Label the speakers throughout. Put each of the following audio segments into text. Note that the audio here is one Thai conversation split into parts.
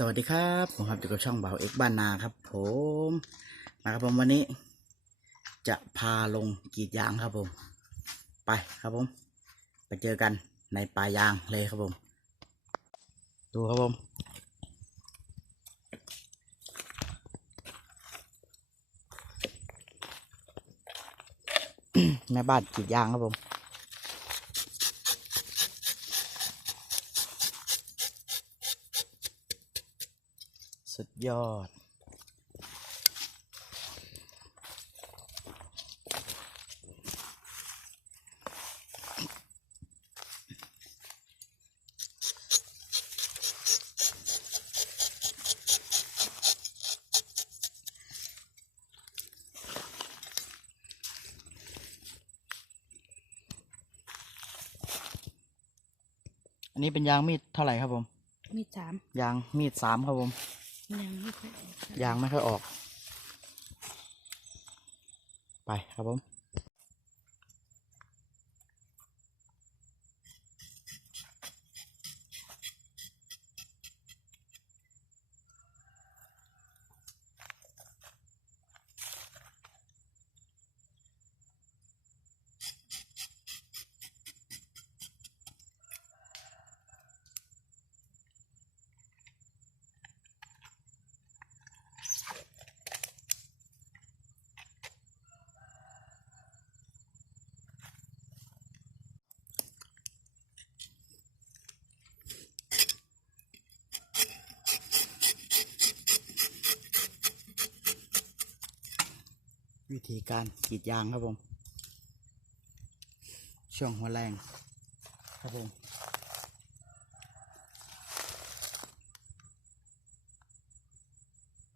Speaker 1: สวัสดีครับผมครับอยู่กับช่องเบาเอกบ้านนาครับ ผมนะครับผมวันนี้ จะพาลงกรีดยางครับผม ไปครับผม ไปเจอกันในป่ายางเลยครับผม ดูครับผมแม่บ้านกรีดยางครับผม สุดยอด อันนี้เป็นยางมีดเท่าไหร่ครับผม
Speaker 2: มีสาม
Speaker 1: ยางมีดสามครับผม
Speaker 2: ยังไม่ค่อยออก
Speaker 1: ยางไม่ค่อยออก ไปครับผม วิธีการกรีดยางครับผม ช่วงหัวแรงครับผม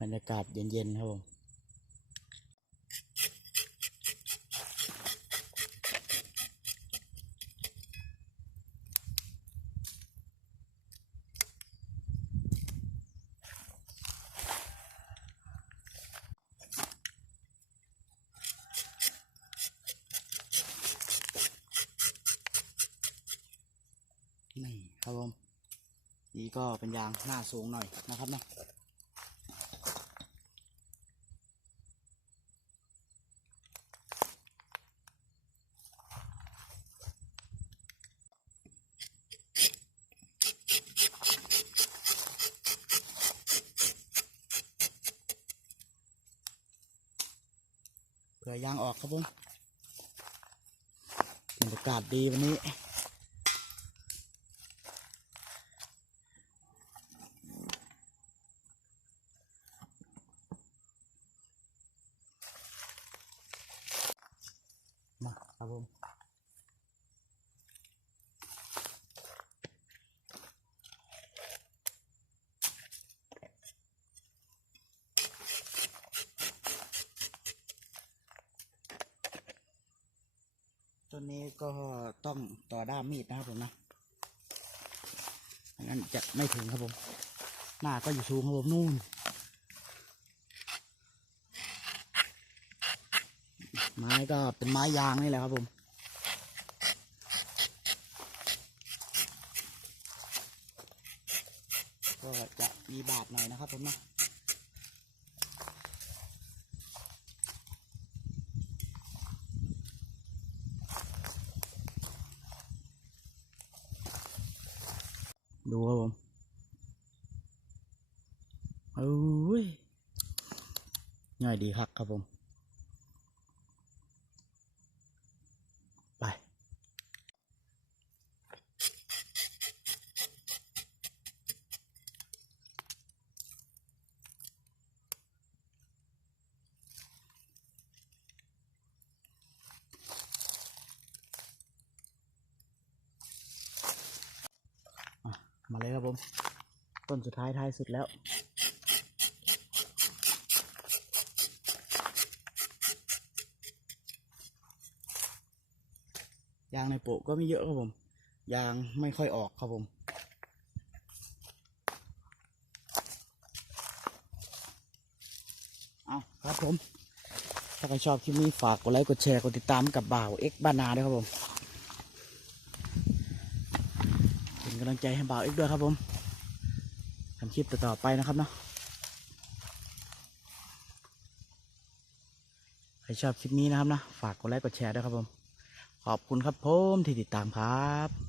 Speaker 1: บรรยากาศเย็นๆครับผม นี่ ครับผมนี่ก็เป็นยางหน้าสูงหน่อยนะครับเนาะเผื่อยางออกครับผมบรรยากาศดีวันนี้ มา ครับผมตัวนี้ก็ต้องต่อด้ามมีดนะครับผมนะไม่งั้นจะไม่ถึงครับผม หน้าก็อยู่สูงครับผมนู่น ไม้ก็เป็นไม้ยางนี่แหละครับผม ก็จะมีบาดหน่อยนะครับผมนะดูครับผมเอ้ยง่ายดีครับครับผม ไป อะ มาเลยครับผม ต้นสุดท้ายท้ายสุดแล้วยางในโปะก็ไม่เยอะครับผม ยางไม่ค่อยออกครับผม เอาครับผม ถ้าใครชอบคลิปนี้ฝากกดไลค์กดแชร์กดติดตามกับบ่าวเอ็กบ้านนาด้วยครับผม เป็น กำลังใจให้บ่าวเอ็กด้วยครับผมทคลิปต่อๆไปนะครับเนาะใครชอบคลิปนี้นะครับนะฝากกดไลค์กดแชร์ด้วยครับผม ขอบคุณครับผมที่ติดตามครับ